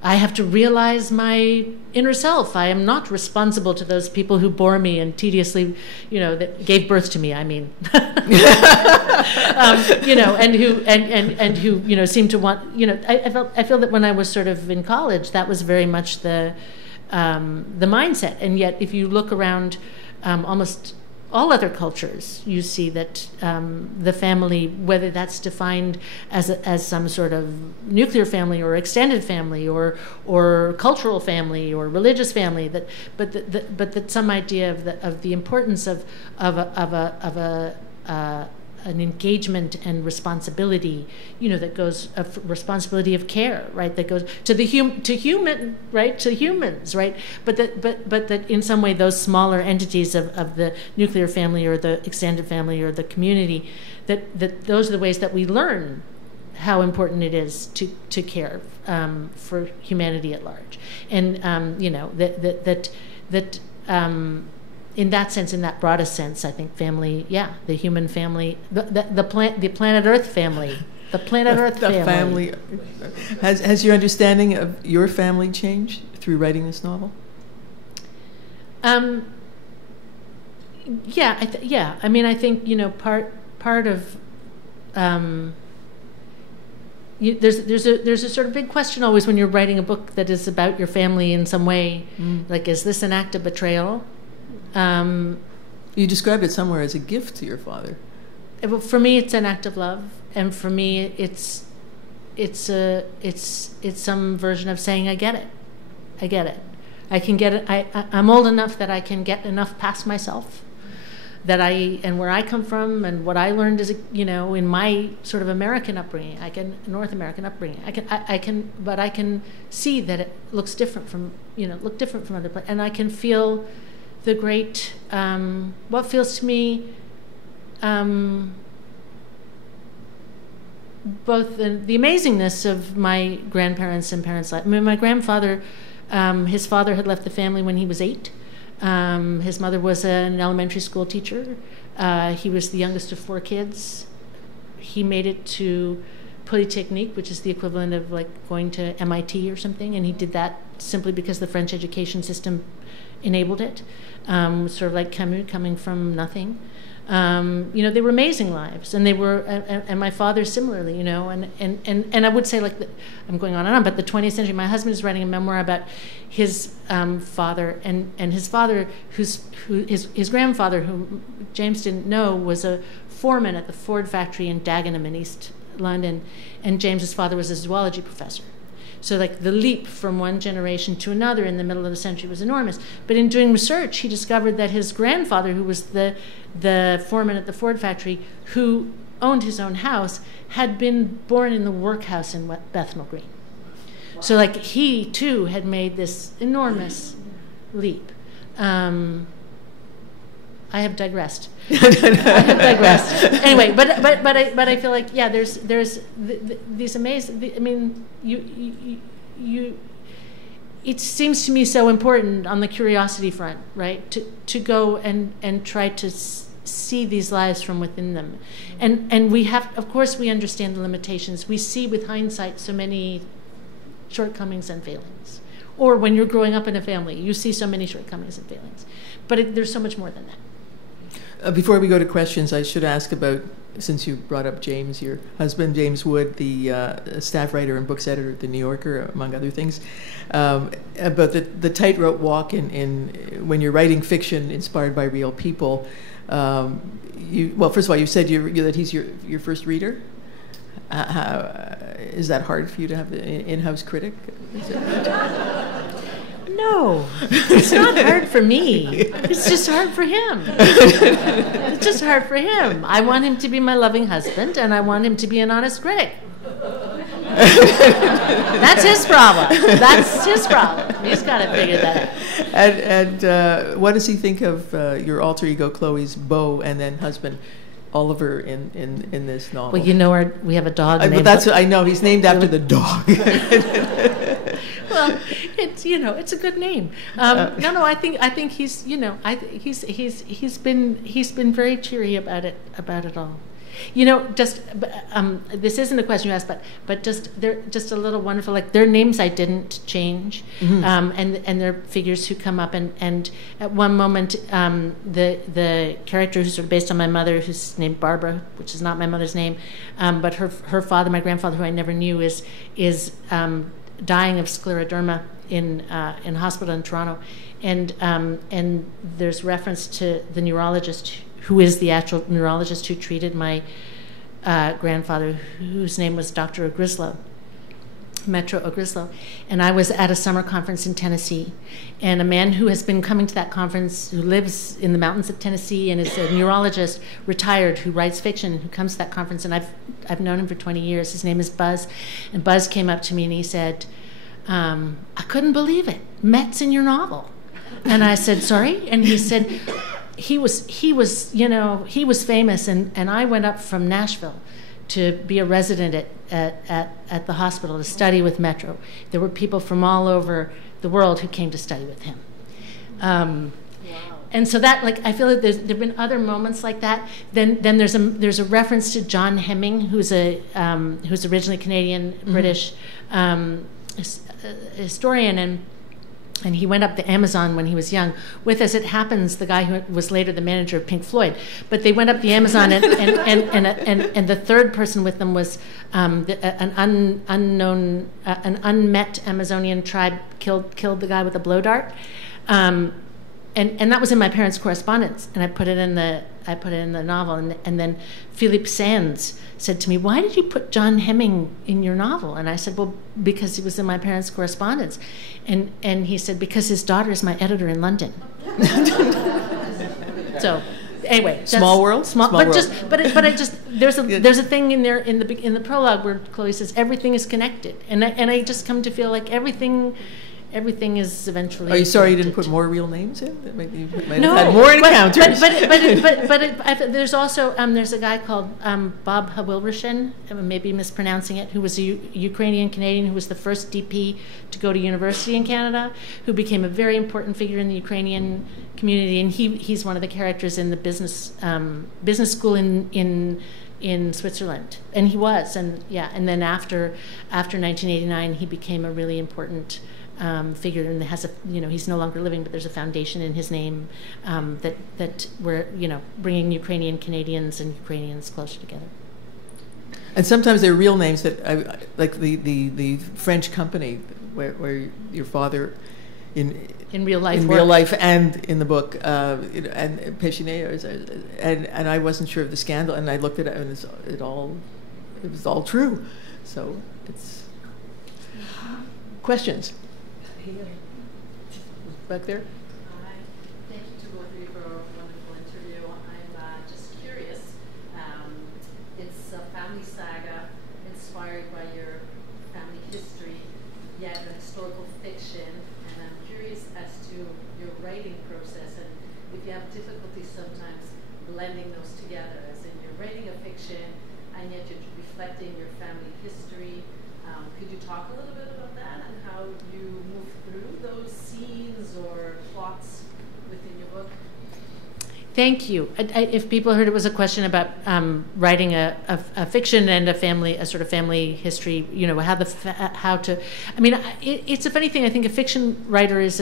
I have to realize my inner self. I am not responsible to those people who bore me and tediously, that gave birth to me. I mean, and who seem to want. I feel that when I was sort of in college, that was very much the mindset. And yet, if you look around, almost all other cultures, you see that the family, whether that's defined as some sort of nuclear family or extended family or cultural family or religious family, but that some idea of the importance of an engagement and responsibility, that goes of responsibility of care, right? That goes to human, right? To humans, right? But that in some way those smaller entities of the nuclear family or the extended family or the community, that those are the ways that we learn how important it is to care for humanity at large, and in that sense, in that broadest sense, I think family, the human family, the planet Earth family, the planet Earth family. Has your understanding of your family changed through writing this novel? I mean, I think part of there's a sort of big question always when you're writing a book that is about your family in some way, like, is this an act of betrayal? You described it somewhere as a gift to your father. For me, it's an act of love, and for me, it's some version of saying, I get it. I can get it. I'm old enough that I can get enough past myself, and where I come from and what I learned as in my sort of American upbringing, North American upbringing, but I can see that it looks different from other places, and I can feel the great, what feels to me, both the amazingness of my grandparents and parents' life. I mean, my grandfather, his father had left the family when he was 8. His mother was an elementary school teacher. He was the youngest of 4 kids. He made it to Polytechnique, which is the equivalent of like going to MIT or something, and he did that simply because the French education system enabled it. Sort of like Camus, coming from nothing. They were amazing lives, and they were, and my father similarly, and I would say, like, I'm going on and on, but the 20th century, my husband is writing a memoir about his father, and his father, his grandfather, who James didn't know, was a foreman at the Ford factory in Dagenham in East London, and James's father was a zoology professor. So, like, the leap from one generation to another in the middle of the century was enormous. But in doing research, he discovered that his grandfather, who was the foreman at the Ford factory, who owned his own house, had been born in the workhouse in Bethnal Green. So, like, he too had made this enormous leap. I have digressed. Anyway, but I feel like, there's these amazing. I mean, you. It seems to me so important on the curiosity front, right? To go and try to see these lives from within them, and we have, of course, we understand the limitations. We see with hindsight so many shortcomings and failings, or when you're growing up in a family, you see so many shortcomings and failings, but there's so much more than that. Before we go to questions, I should ask about, since you brought up James, your husband, James Wood, the staff writer and books editor at The New Yorker, among other things, about the tightrope walk in when you're writing fiction inspired by real people. Well, first of all, you said that he's your first reader. Is that hard for you to have an in-house critic? No, it's not hard for me. It's just hard for him. It's just hard for him. I want him to be my loving husband, and I want him to be an honest critic. That's his problem. That's his problem. He's got to figure that out. And what does he think of your alter ego Chloe's beau and then husband Oliver in this novel? Well, you know, we have a dog named... But that's what I know. He's named after the dog. Well, it's a good name. No, I think he's, he's been very cheery about it all. Just this isn't a question you asked, but they're just a little wonderful. Like, their names I didn't change, and they're figures who come up, and at one moment the character who's sort of based on my mother, who's named Barbara, which is not my mother's name, but her father, my grandfather, who I never knew, is dying of scleroderma in hospital in Toronto, and there's reference to the neurologist who is the actual neurologist who treated my grandfather, whose name was Dr. Ogrislow, Metro Ogrislow. And I was at a summer conference in Tennessee, and a man who has been coming to that conference, who lives in the mountains of Tennessee and is a neurologist, retired, who writes fiction, who comes to that conference, and I've known him for 20 years. His name is Buzz. And Buzz came up to me and he said, I couldn't believe it. Met's in your novel. And I said, sorry? And he said, he was famous, and I went up from Nashville to be a resident at the hospital to study with Metro. There were people from all over the world who came to study with him. Wow. And so that, like, I feel that there've been other moments like that. Then there's a reference to John Hemming, who's originally Canadian, British historian, and he went up the Amazon when he was young with, as it happens, the guy who was later the manager of Pink Floyd. But they went up the Amazon, and the third person with them was an unmet Amazonian tribe killed the guy with a blow dart, and that was in my parents' correspondence, and I put it in the novel, and then Philippe Sands said to me, "Why did you put John Hemming in your novel?" And I said, "Well, because he was in my parents' correspondence." And he said, "Because his daughter is my editor in London." So, anyway, small world. There's a thing in there in the prologue where Chloe says everything is connected, and I just come to feel like everything is eventually. Are you sorry you didn't put more real names in? That maybe you might have had more encounters. There's also there's a guy called Bob Hawilrishin, I may be mispronouncing it, who was a Ukrainian Canadian who was the first DP to go to university in Canada, who became a very important figure in the Ukrainian community, and he's one of the characters in the business school in Switzerland, and he was, and then after 1989 he became a really important figure, and has he's no longer living, but there's a foundation in his name that we're bringing Ukrainian Canadians and Ukrainians closer together. And sometimes they're real names that like the French company where your father in real life and in the book and Péchinet, and I wasn't sure of the scandal, and I looked at it and it was all true. So it's questions. Back there. Hi. Thank you to both of you for a wonderful interview. I'm just curious. It's a family saga inspired by your family history, yet a historical fiction. And I'm curious as to your writing process, and if you have difficulty sometimes blending those together, as in you're writing a fiction and yet you're reflecting your family history. Could you talk a little bit about that and how you move through those scenes or plots within your book? Thank you. If people heard it was a question about writing a fiction and a sort of family history, how to. I mean, it's a funny thing. I think a fiction writer is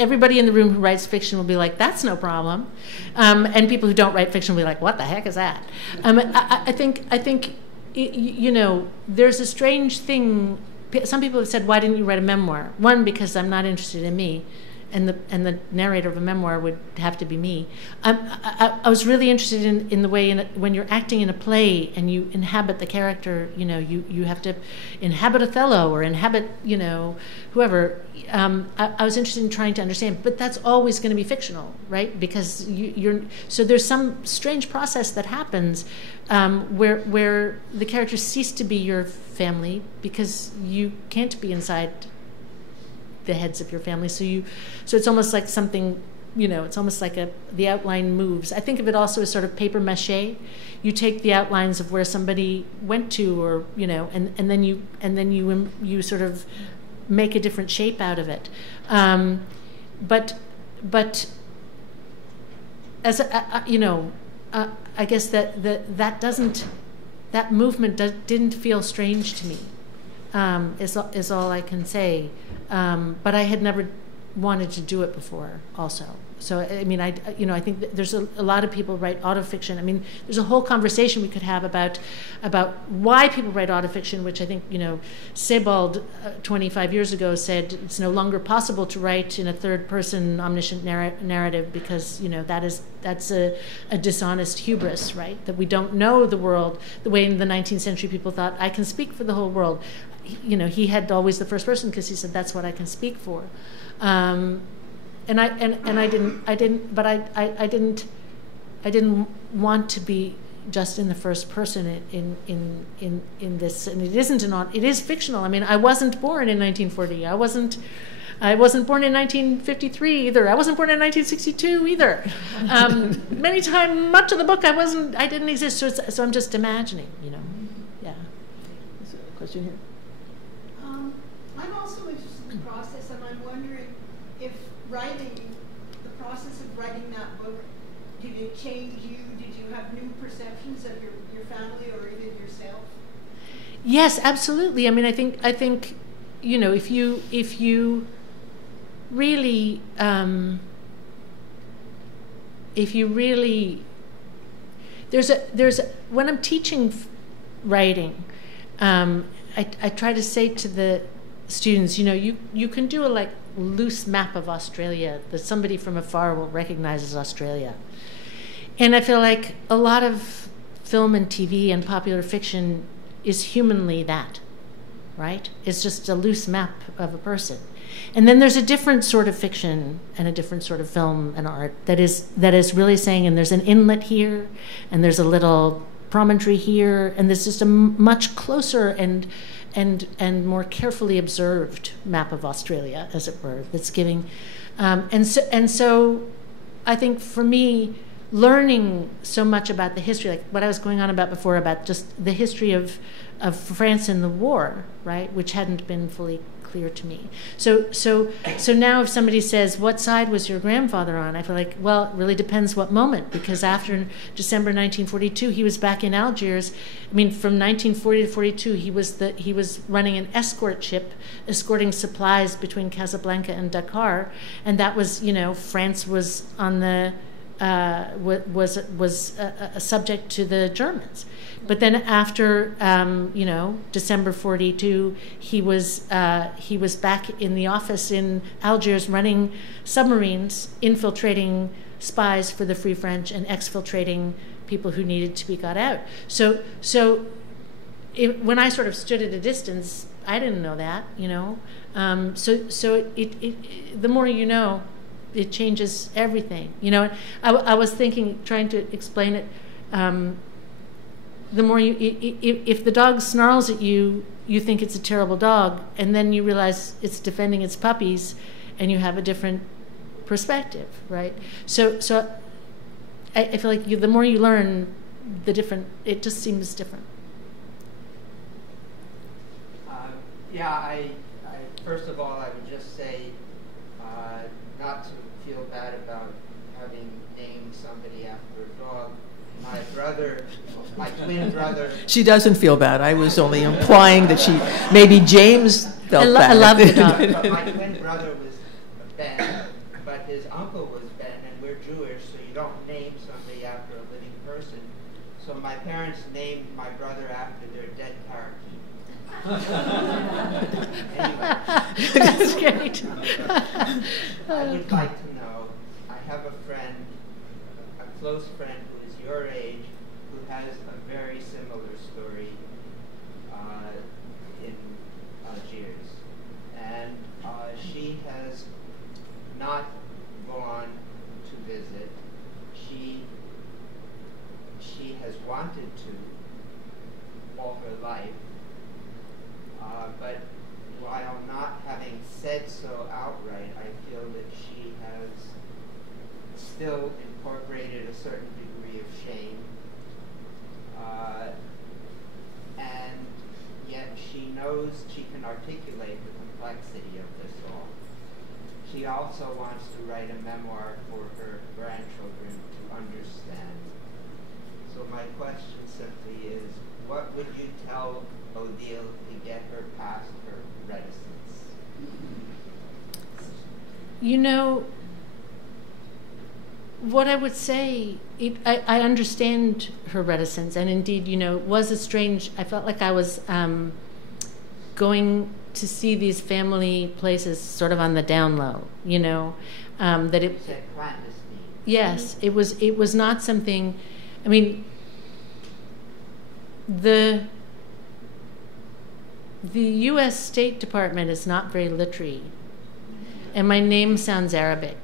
everybody in the room who writes fiction will be like, that's no problem. And people who don't write fiction will be like, what the heck is that? I think, you know, there's a strange thing. Some people have said, why didn't you write a memoir? One, because I'm not interested in me. And the narrator of a memoir would have to be me. I was really interested in the way when you're acting in a play and you inhabit the character, you know, you have to inhabit Othello or inhabit, you know, whoever. I was interested in trying to understand, but that's always going to be fictional, right? Because so there's some strange process that happens where the characters cease to be your family because you can't be inside the heads of your family, so it's almost like something, you know, it's almost like the outline moves. I think of it also as sort of paper mache. You take the outlines of where somebody went to, or you know, and then you sort of make a different shape out of it. But as you know, I guess that movement didn't feel strange to me. Is all I can say. But I had never wanted to do it before also. So, I mean, I think that there's a lot of people write autofiction. I mean, there's a whole conversation we could have about why people write autofiction, which I think, you know, Sebald 25 years ago said it's no longer possible to write in a third-person omniscient narrative because, you know, that's a dishonest hubris, right? That we don't know the world the way in the 19th century people thought, I can speak for the whole world. You know, he had always the first person because he said that's what I can speak for, and I didn't want to be just in the first person in this, and it is fictional. I mean, I wasn't born in 1940. I wasn't born in 1953 either. I wasn't born in 1962 either. Much of the book I didn't exist. So I'm just imagining, you know. Yeah. Is there a question here? I'm also interested in the process, and I'm wondering if the process of writing that book, did it change you? Did you have new perceptions of your family or even yourself? Yes, absolutely. I mean, I think, you know, if you really, when I'm teaching writing, I try to say to the students, you know, you can do a loose map of Australia that somebody from afar will recognize as Australia. And I feel like a lot of film and TV and popular fiction is humanly that, right? It's just a loose map of a person. And then there's a different sort of fiction and a different sort of film and art that is really saying, and there's an inlet here, and there's a little promontory here, and there's just a much closer and more carefully observed map of Australia, as it were, that's giving. And so I think for me, learning so much about the history, like what I was going on about before, about just the history of France in the war, right, which hadn't been fully clear to me. So now if somebody says, what side was your grandfather on? I feel like, well, it really depends what moment, because after December 1942, he was back in Algiers. I mean, from 1940 to 42, he was running an escort ship, escorting supplies between Casablanca and Dakar, and that was, you know, France was on the was subject to the Germans. But then after, you know, December 42, he was back in the office in Algiers running submarines, infiltrating spies for the Free French and exfiltrating people who needed to be got out. So when I sort of stood at a distance, I didn't know that, you know. So the more you know, it changes everything, you know. I was trying to explain it. The more if the dog snarls at you, you think it's a terrible dog, and then you realize it's defending its puppies, and you have a different perspective, right? So I feel like the more you learn, it just seems different. I first of all, I would just say not to feel bad about having named somebody after a dog. My twin brother. She doesn't feel bad. I was only implying that maybe James felt bad. I love the dog. But my twin brother was Ben, somebody after a living person. So my parents named my brother after their dead parakeet. Anyway. That's great. I would like to know, I have a friend, a close friend who is your age, who has a very similar story in Algiers. And she has not gone to visit. She has wanted to all her life, but while not having said so outright, I feel that she has still incorporated a certain degree of shame, and yet she knows she can articulate the complexity of this all. She also wants to write a memoir for her grandchildren to understand. So my question simply is, what would you tell Odile to get her past her reticence? You know, what I would say, I understand her reticence, and indeed, you know, it was a strange, I felt like I was going to see these family places sort of on the down low, you know, that it, yes, it was not something, I mean, the U.S. State Department is not very literary, and my name sounds Arabic.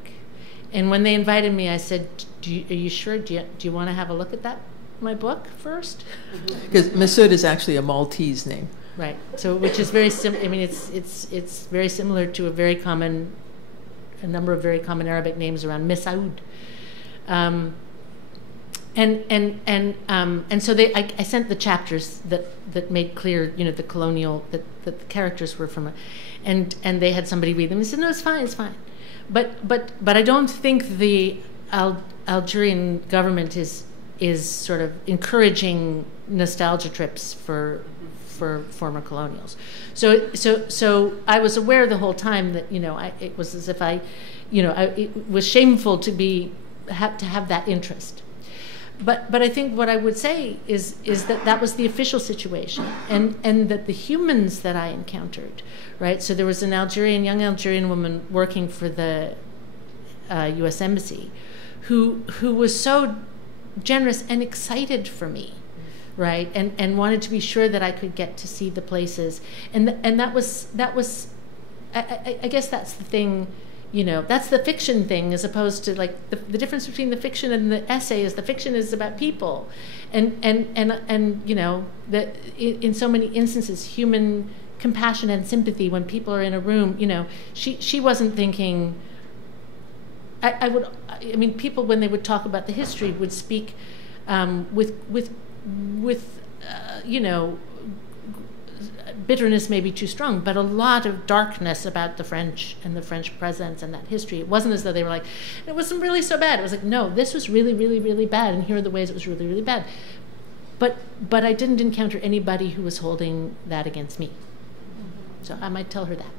And when they invited me, I said, are you sure? Do you want to have a look at my book first? Because Messud is actually a Maltese name. Right. So, which is very similar. I mean, it's very similar to a number of very common Arabic names around Messud. And so I sent the chapters that made clear, you know, the colonial, that the characters were from, and they had somebody read them. They said, no, it's fine. But I don't think the Algerian government is sort of encouraging nostalgia trips for former colonials. So I was aware the whole time that, you know, it was as if it was shameful to have that interest. But I think what I would say is that was the official situation, and that the humans that I encountered, right? So there was an young Algerian woman working for the U.S. Embassy, who was so generous and excited for me, right? And wanted to be sure that I could get to see the places, and that was I guess that's the thing. You know, that's the fiction thing, as opposed to like the difference between the fiction and the essay is the fiction is about people, and you know that in so many instances human compassion and sympathy when people are in a room. You know, she wasn't thinking. I mean, people when they would talk about the history would speak with you know. Bitterness may be too strong, but a lot of darkness about the French and the French presence and that history. It wasn't as though they were like, it wasn't really so bad. It was like, no, this was really, really, really bad, and here are the ways it was really, really bad. But I didn't encounter anybody who was holding that against me. So I might tell her that.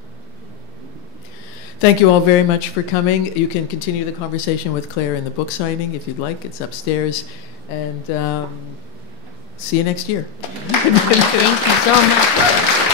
Thank you all very much for coming. You can continue the conversation with Claire in the book signing if you'd like. It's upstairs. And see you next year. Thank you so much.